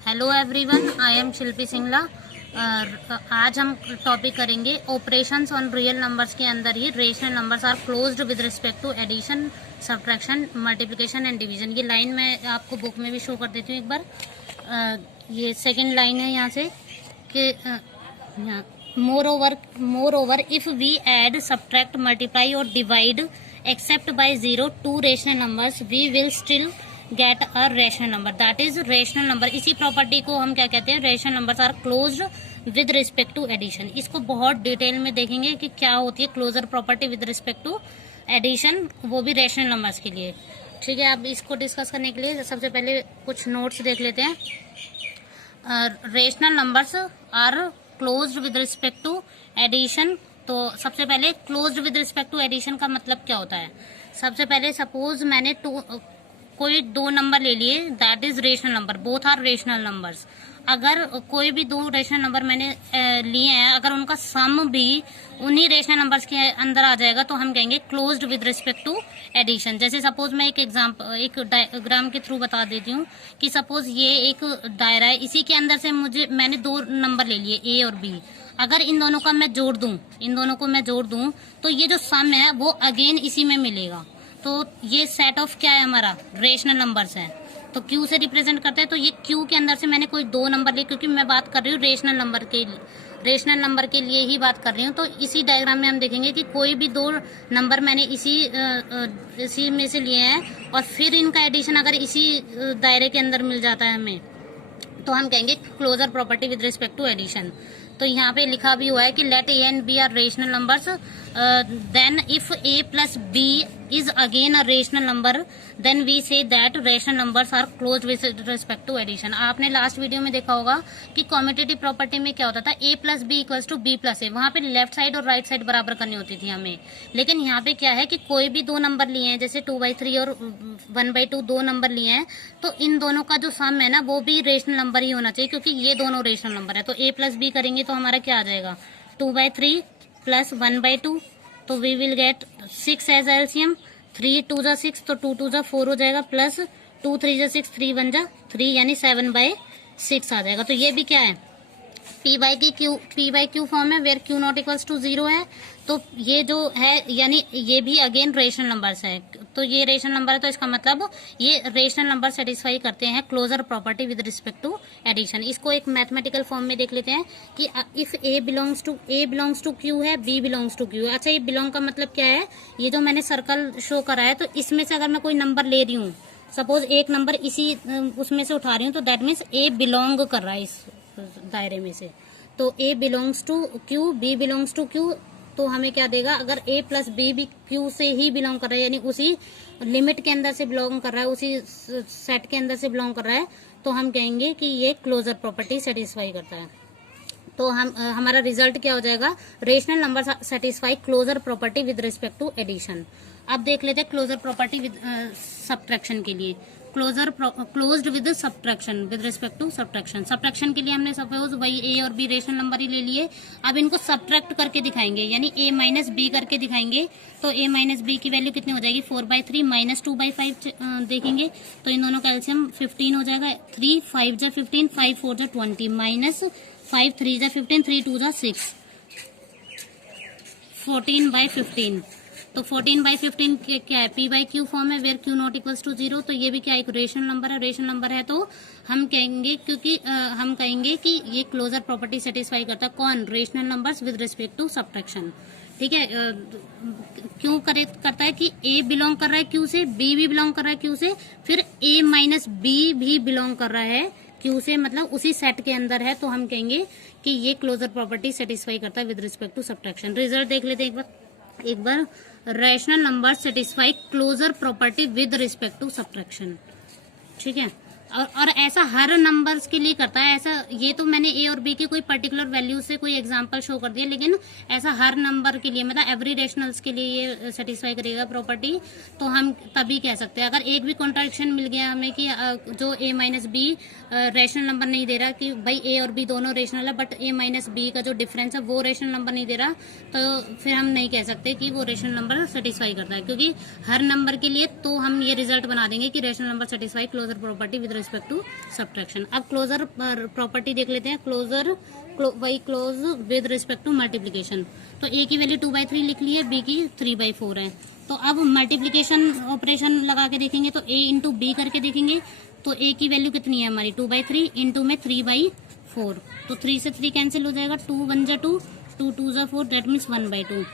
Hello everyone, I am शिल्पी सिंगला। आज हम topic करेंगे ऑपरेशंस ऑन रियल नंबर्स के अंदर ही rational numbers are closed with respect to addition, subtraction, multiplication and division. ये लाइन मैं आपको बुक में भी शो कर देती हूँ एक बार। ये सेकंड लाइन है यहाँ से कि moreover if we add, subtract, multiply और divide except by 0 two rational numbers we will still get a rational number, that is rational number. इसी प्रॉपर्टी को हम क्या कहते हैं, rational numbers are closed with respect to addition. इसको बहुत detail में देखेंगे कि क्या होती है closure property with respect to addition, वो भी रेशनल नंबर्स के लिए। ठीक है, अब इसको डिस्कस करने के लिए सबसे पहले कुछ नोट्स देख लेते हैं। Rational numbers are closed with respect to addition. तो सबसे पहले closed with respect to addition का मतलब क्या होता है। सबसे पहले सपोज मैंने कोई दो नंबर ले लिए, that is rational number, both are rational numbers. अगर कोई भी दो रेशनल नंबर मैंने लिए हैं, अगर उनका सम भी उन्हीं रेशनल नंबर्स के अंदर आ जाएगा तो हम कहेंगे closed with respect to addition. जैसे सपोज मैं एक डायग्राम के थ्रू बता देती हूँ कि सपोज ये एक दायरा है, इसी के अंदर से मैंने दो नंबर ले लिए ए और बी। अगर इन दोनों को मैं जोड़ दूं तो ये जो सम है वो अगेन इसी में मिलेगा। तो ये सेट ऑफ क्या है हमारा, रेशनल नंबर्स है। तो क्यू से रिप्रेजेंट करते हैं, तो ये क्यू के अंदर से मैंने कोई दो नंबर लिए, क्योंकि मैं बात कर रही हूँ रेशनल नंबर के लिए ही बात कर रही हूँ। तो इसी डायग्राम में हम देखेंगे कि कोई भी दो नंबर मैंने इसी में से लिए हैं और फिर इनका एडिशन अगर इसी दायरे के अंदर मिल जाता है हमें, तो हम कहेंगे closure property with respect to addition. तो यहाँ पे लिखा भी हुआ है कि let A and B are rational numbers, then if A plus B is again a rational number, then we say that rational numbers are close with respect to addition. आपने last video में देखा होगा कि commutative property में क्या होता था, A plus B equals to B plus A. वहां पे लेफ्ट साइड और राइट साइड बराबर करनी होती थी हमें। लेकिन यहाँ पे क्या है कि कोई भी दो नंबर लिए हैं, जैसे 2/3 और 1/2 दो नंबर लिए हैं, तो इन दोनों का जो सम है ना वो भी रेशनल नंबर ही होना चाहिए, क्योंकि ये दोनों रेशनल नंबर है। तो ए प्लस बी करेंगे तो हमारा क्या आ जाएगा, 2/3 प्लस 1/2, तो we will get 6 as LCM. 3 2 जा 6, तो 2 2 जा 4 हो जाएगा, प्लस 2 3 जा 6, 3 1 जा 3, यानी 7/6 आ जाएगा। तो ये भी क्या है, पी बाई क्यू फॉर्म है, where Q not equals to 0 है। तो ये जो है, यानी ये भी अगेन रेशनल नंबर्स है। तो ये रेशनल नंबर है, तो इसका मतलब ये रेशनल नंबर सेटिस्फाई करते हैं closure property with respect to addition. इसको एक मैथमेटिकल फॉर्म में देख लेते हैं कि if A belongs to Q है, बी बिलोंग्स टू क्यू है। अच्छा, ये बिलोंग का मतलब क्या है, ये जो मैंने सर्कल शो करा है, तो इसमें से अगर मैं कोई नंबर ले रही हूँ, सपोज एक नंबर इसी उसमें से उठा रही हूँ, तो दैट मीन्स ए बिलोंग कर रहा है इस दायरे में से। तो A belongs to Q, B belongs to Q, तो हमें क्या देगा, अगर ए प्लस बी भी क्यू से ही बिलोंग कर रहा है, यानी उसी लिमिट के अंदर से बिलोंग कर रहा है, उसी सेट के अंदर से बिलोंग कर रहा है, तो हम कहेंगे कि ये क्लोजर प्रॉपर्टी सेटिस्फाई करता है। तो हमारा रिजल्ट क्या हो जाएगा, rational number satisfy closure property with respect to addition. अब देख लेते हैं क्लोजर प्रॉपर्टी विद सब्ट्रैक्शन के लिए। Closed with subtraction with respect to subtraction. Subtraction के लिए हमने सपोज वही ए और बी रेशनल नंबर ही ले लिए, अब इनको सब्ट्रैक्ट करके दिखाएंगे, यानी ए माइनस बी करके दिखाएंगे। तो ए माइनस बी की वैल्यू कितनी हो जाएगी, 4/3 माइनस 2/5 देखेंगे, तो इन दोनों का एलसीएम 15 हो जाएगा। 3 5 जा 15, 5 4 जा 20, माइनस 5 3 जा 15, 3 2 जा 6, 14/15। तो 14/15 क्या है, पी बाई क्यू फॉर्म है, where Q not equals to 0। तो ये भी क्या एक रेशनल नंबर है, रेशनल नंबर है, तो हम कहेंगे हम कहेंगे कि ये क्लोजर प्रॉपर्टी सेटिस्फाई करता है, कौन, rational numbers with respect to subtraction. ठीक है, क्यों करता है कि ए बिलोंग कर रहा है क्यू से, बी भी बिलोंग कर रहा है क्यू से, फिर ए माइनस बी भी बिलोंग कर रहा है क्यू से, मतलब उसी सेट के अंदर है, तो हम कहेंगे कि ये क्लोजर प्रॉपर्टी सेटिस्फाई करता है with respect to subtraction. Result देख लेते हैं एक बार। Rational number satisfy closure property with respect to subtraction. ठीक है, और ऐसा हर नंबर्स के लिए करता है। ऐसा, ये तो मैंने ए और बी की कोई पर्टिकुलर वैल्यू से कोई एग्जांपल शो कर दिया, लेकिन ऐसा हर नंबर के लिए, मतलब एवरी रेशनल्स के लिए ये सेटिस्फाई करेगा प्रॉपर्टी। तो हम तभी कह सकते हैं, अगर एक भी कॉन्ट्रडिक्शन मिल गया हमें कि जो ए माइनस बी रेशनल नंबर नहीं दे रहा, कि भाई ए और बी दोनों रेशनल है, बट ए माइनस बी का जो डिफरेंस है वो रेशनल नंबर नहीं दे रहा, तो फिर हम नहीं कह सकते कि वो रेशनल नंबर सेटिस्फाई करता है, क्योंकि हर नंबर के लिए तो हम ये रिजल्ट बना देंगे कि rational number satisfy closure property with respect to subtraction. अब क्लोजर प्रॉपर्टी देख लेते हैं, close with respect to multiplication. तो ए की वैल्यू 2/3 लिख ली है, बी की 3/4 है। तो अब मल्टीप्लीकेशन ऑपरेशन लगा के देखेंगे, तो ए इंटू बी करके देखेंगे। तो ए की वैल्यू कितनी है हमारी 2/3, इंटू में 3/4। तो 3 से 3 कैंसिल हो जाएगा, 2 1 जा 2, 2 2 जा 4, दैट मीन्स 1/2।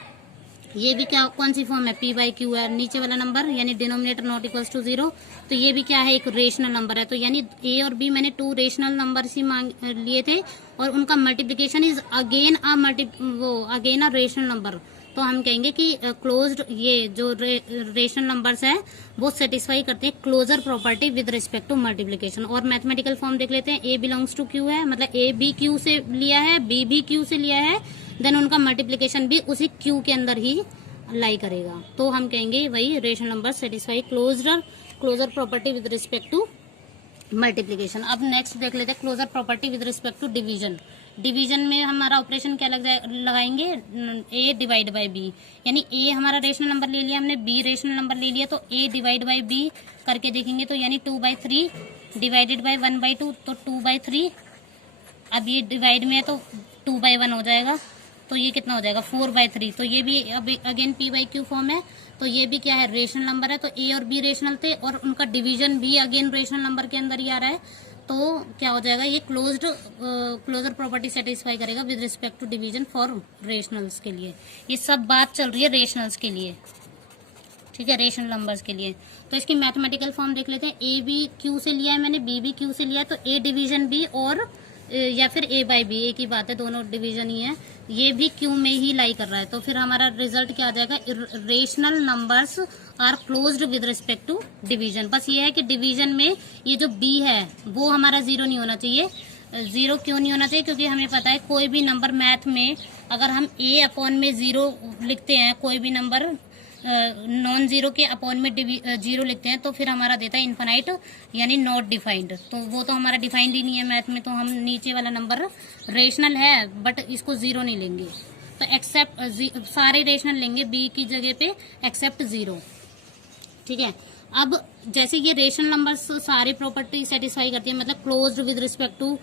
ये भी क्या कौन सी फॉर्म है, p/q है, नीचे वाला नंबर यानी डिनोमिनेटर नॉट इक्वल्स टू 0। तो ये भी क्या है, एक रेशनल नंबर है। तो यानी a और b मैंने 2 रेशनल नंबर ही मांग लिए थे और उनका multiplication is again a rational number. तो हम कहेंगे कि क्लोज्ड ये जो रेशनल नंबर्स है वो सेटिस्फाई करते हैं closure property with respect to multiplication. और मैथमेटिकल फॉर्म देख लेते हैं, a बिलोंग्स टू q है, मतलब a भी q से लिया है, b भी q से लिया है, देन उनका मल्टीप्लिकेशन भी उसी q के अंदर ही लाई करेगा। तो हम कहेंगे वही rational number satisfy closure property with respect to multiplication. अब नेक्स्ट देख लेते हैं closure property with respect to division. Division में हमारा ऑपरेशन क्या लगाएंगे, a डिवाइड बाय b, यानी a हमारा रेशनल नंबर ले लिया हमने, b रेशनल नंबर ले लिया, तो a डिवाइड बाय b करके देखेंगे। तो यानी 2/3 डिवाइडेड बाय 1/2, तो 2/3। अब ये डिवाइड में है तो 2/1 हो जाएगा, तो ये कितना हो जाएगा 4/3। तो ये भी अब अगेन p/q फॉर्म है। तो ये भी क्या है, रेशनल नंबर है। तो a और b रेशनल थे और उनका डिवीजन भी अगेन रेशनल नंबर के अंदर ही आ रहा है। तो क्या हो जाएगा, ये क्लोजर प्रॉपर्टी सेटिस्फाई करेगा with respect to division for rationals के लिए। ये सब बात चल रही है रेशनल्स के लिए, ठीक है, रेशनल नंबर्स के लिए। तो इसकी मैथमेटिकल फॉर्म देख लेते हैं, a भी q से लिया है मैंने, b भी q से लिया है, तो a डिवीजन b और या फिर a/b एक ही बात है, दोनों डिवीजन ही है, ये भी q में ही लाई कर रहा है। तो फिर हमारा रिजल्ट क्या आ जाएगा, rational numbers are closed with respect to division. बस ये है कि डिवीजन में ये जो b है वो हमारा 0 नहीं होना चाहिए। 0 क्यों नहीं होना चाहिए, क्योंकि हमें पता है कोई भी नंबर मैथ में अगर हम a/0 लिखते हैं, कोई भी नंबर नॉन जीरो के अपॉन में 0 लिखते हैं, तो फिर हमारा देता है इन्फिनाइट यानी नॉट डिफाइंड। तो वो तो हमारा डिफाइंड ही नहीं है मैथ में, तो हम नीचे वाला नंबर रेशनल है बट इसको 0 नहीं लेंगे। तो एक्सेप्ट सारे रेशनल लेंगे b की जगह पे एक्सेप्ट 0, ठीक है। अब जैसे ये रेशनल नंबर्स सारे प्रॉपर्टी सेटिस्फाई करती है, मतलब closed with respect to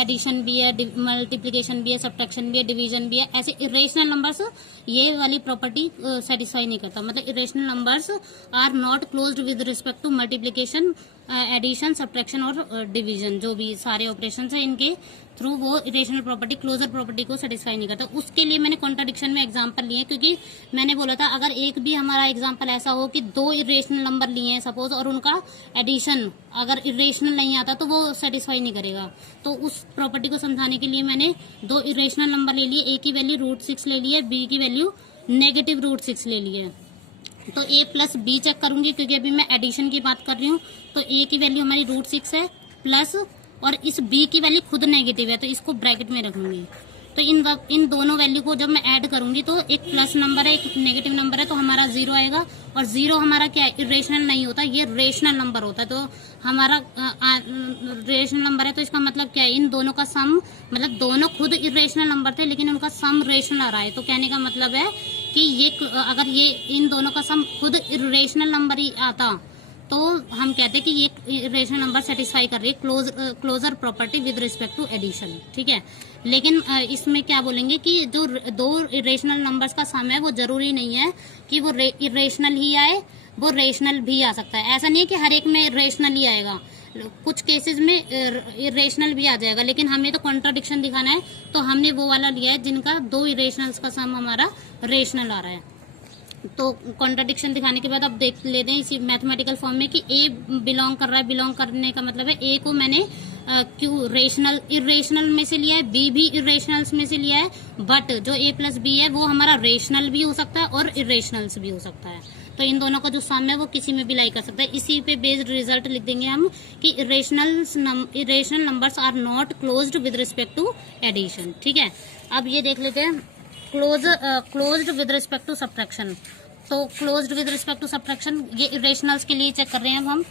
addition भी है, मल्टीप्लिकेशन भी है, सब्ट्रैक्शन भी है, डिवीजन भी है, ऐसे इरेशनल नंबर्स ये वाली प्रॉपर्टी सेटिस्फाई नहीं करता। मतलब irrational numbers are not closed with respect to multiplication, addition, subtraction और डिवीजन, जो भी सारे ऑपरेशन है इनके थ्रू वो इरेशनल प्रॉपर्टी क्लोजर प्रॉपर्टी को सेटिस्फाई नहीं करता। उसके लिए मैंने कॉन्ट्राडिक्शन में एग्जांपल लिए, क्योंकि मैंने बोला था अगर एक भी हमारा एग्जांपल ऐसा हो कि 2 इरेशनल नंबर लिए हैं सपोज, और उनका एडिशन अगर इरेशनल नहीं आता तो वो सेटिस्फाई नहीं करेगा। तो उस प्रॉपर्टी को समझाने के लिए मैंने 2 इरेशनल नंबर ले लिए, a की वैल्यू √6 ले ली है, b की वैल्यू नेगेटिव √6 ले ली है। तो a प्लस b चेक करूंगी, क्योंकि अभी मैं एडिशन की बात कर रही हूँ। तो a की वैल्यू हमारी √6 है प्लस, और इस b की वैल्यू खुद नेगेटिव है तो इसको ब्रैकेट में रखूंगी। तो इन दोनों वैल्यू को जब मैं ऐड करूंगी तो एक प्लस नंबर है एक नेगेटिव नंबर है, तो हमारा 0 आएगा। और 0 हमारा क्या है, इरेशनल नहीं होता, ये रेशनल नंबर होता है। तो हमारा रेशनल नंबर है, तो इसका मतलब क्या है, इन दोनों का सम, मतलब दोनों खुद इरेशनल नंबर थे लेकिन उनका सम रेशनल आ रहा है। तो कहने का मतलब है कि ये अगर ये इन दोनों का सम खुद इरेशनल नंबर ही आता तो हम कहते हैं कि ये रेशनल नंबर सेटिस्फाई कर रही है closure property with respect to addition, ठीक है। लेकिन इसमें क्या बोलेंगे कि जो 2 इरेशनल नंबर्स का सम है वो जरूरी नहीं है कि वो इरेशनल ही आए, वो रेशनल भी आ सकता है। ऐसा नहीं है कि हर एक में रेशनल ही आएगा, कुछ केसेस में इरेशनल भी आ जाएगा। लेकिन हमें तो कॉन्ट्राडिक्शन दिखाना है, तो हमने वो वाला लिया है जिनका 2 इरेशनल्स का सम हमारा रेशनल आ रहा है। तो कॉन्ट्राडिक्शन दिखाने के बाद अब देख लेते हैं इसी मैथमेटिकल फॉर्म में कि a बिलोंग कर रहा है। बिलोंग करने का मतलब है a को मैंने क्यों इरेशनल में से लिया है, b भी इरेशनल्स में से लिया है, बट जो a प्लस b है वो हमारा रेशनल भी हो सकता है और इरेशनल्स भी हो सकता है। तो इन दोनों का जो सम है वो किसी में भी लाई कर सकता है। इसी पे बेस्ड रिजल्ट लिख देंगे हम कि irrational numbers are not closed with respect to addition, ठीक है। अब ये देख लेते हैं closed with respect to subtraction. तो closed with respect to subtraction ये इरेशनल्स के लिए चेक कर रहे हैं अब हम,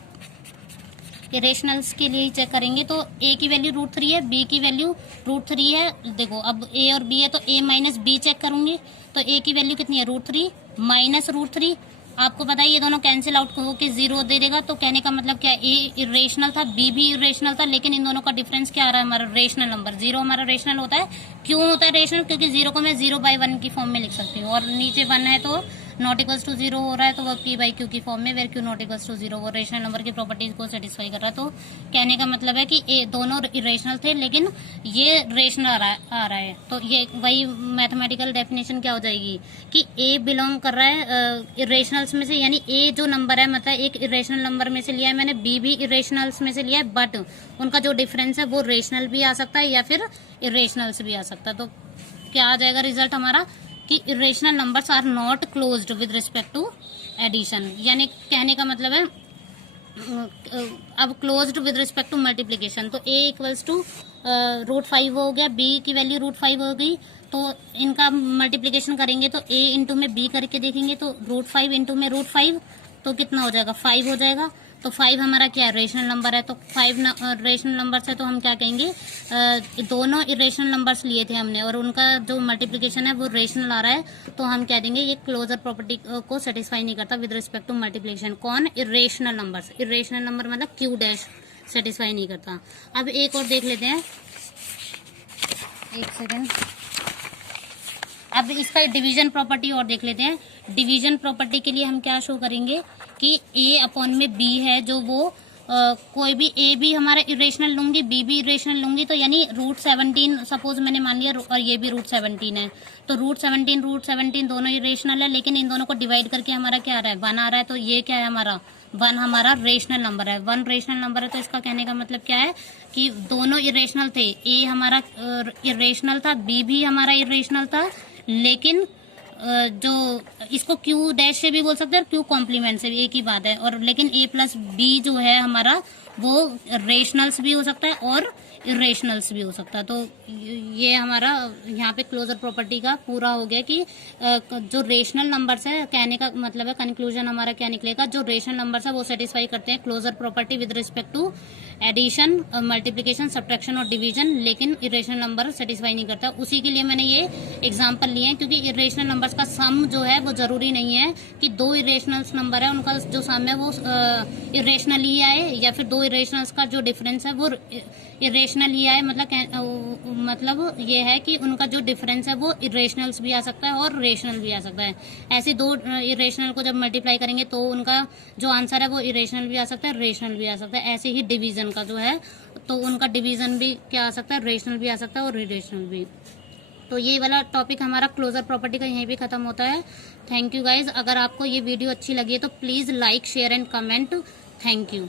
इरेशनल्स के लिए चेक करेंगे। तो a की वैल्यू √3 है, b की वैल्यू √3 है। देखो अब a और b है तो a माइनस b चेक करूंगी, तो a की वैल्यू कितनी है √3 माइनस √3, आपको पता है ये दोनों कैंसिल आउट होके 0 दे देगा। तो कहने का मतलब क्या, ए इरेशनल था, बी भी इरेशनल था, लेकिन इन दोनों का डिफरेंस क्या आ रहा है हमारा, रेशनल नंबर। 0 हमारा रेशनल होता है। क्यों होता है रेशनल? क्योंकि 0 को मैं 0/1 की फॉर्म में लिख सकती हूँ, और नीचे 1 है तो नॉट इक्वल्स टू 0 हो रहा है, तो वो p/q की फॉर्म में, where q not equals to 0, वो रेशनल नंबर की प्रॉपर्टीज को सेटिस्फाई कर रहा है। तो कहने का मतलब है कि दोनों इरेशनल थे, लेकिन ये रेशनल आ रहा है। तो ये वही मैथमेटिकल डेफिनेशन क्या हो जाएगी कि a बिलोंग कर रहा है इरेशनल्स में से, यानी a जो नंबर है मतलब एक इरेशनल नंबर में से लिया है मैंने, b भी इरेशनल्स में से लिया है, बट उनका जो डिफरेंस है वो रेशनल भी आ सकता है या फिर इरेशनल्स भी आ सकता है। तो क्या आ जाएगा रिजल्ट हमारा कि irrational numbers are not closed with respect to addition. यानी कहने का मतलब है अब closed with respect to multiplication. तो a इक्वल्स टू √5 हो गया, b की वैल्यू √5 हो गई, तो इनका मल्टीप्लीकेशन करेंगे तो a इंटू में b करके देखेंगे तो √5 इंटू में √5 तो कितना हो जाएगा, 5 हो जाएगा। तो 5 हमारा क्या है, रेशनल नंबर है। तो 5 रेशनल नंबर्स है तो हम क्या कहेंगे, दोनों इरेशनल नंबर्स लिए थे हमने और उनका जो मल्टीप्लिकेशन है वो रेशनल आ रहा है, तो हम कह देंगे ये क्लोजर प्रॉपर्टी को सेटिस्फाई नहीं करता विद रिस्पेक्ट टू मल्टीप्लिकेशन। कौन? Irrational numbers. इरेशनल नंबर मतलब q डैश सेटिस्फाई नहीं करता। अब एक और देख लेते हैं, एक सेकेंड। अब इसका डिवीजन प्रॉपर्टी और देख लेते हैं। डिवीजन प्रॉपर्टी के लिए हम क्या शो करेंगे कि a अपॉन में b है, जो वो कोई भी a भी हमारा इरेशनल लूंगी, b भी इरेशनल लूंगी, तो यानी √17 सपोज मैंने मान लिया, और ये भी √17 है, तो √17 दोनों इरेशनल है, लेकिन इन दोनों को डिवाइड करके हमारा क्या आ रहा है, 1 आ रहा है। तो ये क्या है हमारा, 1 हमारा रेशनल नंबर है। 1 रेशनल नंबर है, तो इसका कहने का मतलब क्या है कि दोनों इरेशनल थे, a हमारा इरेशनल था, b भी हमारा इरेशनल था, लेकिन जो इसको q डैश से भी बोल सकते हैं और q कॉम्प्लीमेंट से भी, एक ही बात है। और लेकिन a प्लस b जो है हमारा वो रेशनल्स भी हो सकता है और इरेशनल्स भी हो सकता है। तो ये हमारा यहाँ पे क्लोजर प्रॉपर्टी का पूरा हो गया कि जो रेशनल नंबर्स है, कहने का मतलब है कंक्लूजन हमारा क्या निकलेगा, जो रेशनल नंबर्स है वो सेटिस्फाई करते हैं closure property with respect to addition, multiplication, subtraction और डिवीजन, लेकिन इरेशनल नंबर सेटिस्फाई नहीं करता। उसी के लिए मैंने ये एग्जांपल लिए हैं, क्योंकि इरेशनल नंबर्स का सम जो है वो जरूरी नहीं है कि 2 इरेशनल नंबर है उनका जो सम है वो इरेशनल ही आए, या फिर 2 इरेशनल्स का जो डिफरेंस है वो इरेशनल ही आए। मतलब ये है कि उनका जो डिफरेंस है वो इरेशनल्स भी आ सकता है और रेशनल भी आ सकता है। ऐसे 2 इरेशनल को जब मल्टीप्लाई करेंगे तो उनका जो आंसर है वो इरेशनल भी आ सकता है, रेशनल भी आ सकता है। ऐसे ही डिवीजन का जो है तो उनका डिवीजन भी क्या आ सकता है, रेशनल भी आ सकता है और इरेशनल भी। तो ये वाला टॉपिक हमारा क्लोजर प्रॉपर्टी का यहीं पे खत्म होता है। Thank you guys. अगर आपको ये वीडियो अच्छी लगी है तो please like, share and comment. Thank you.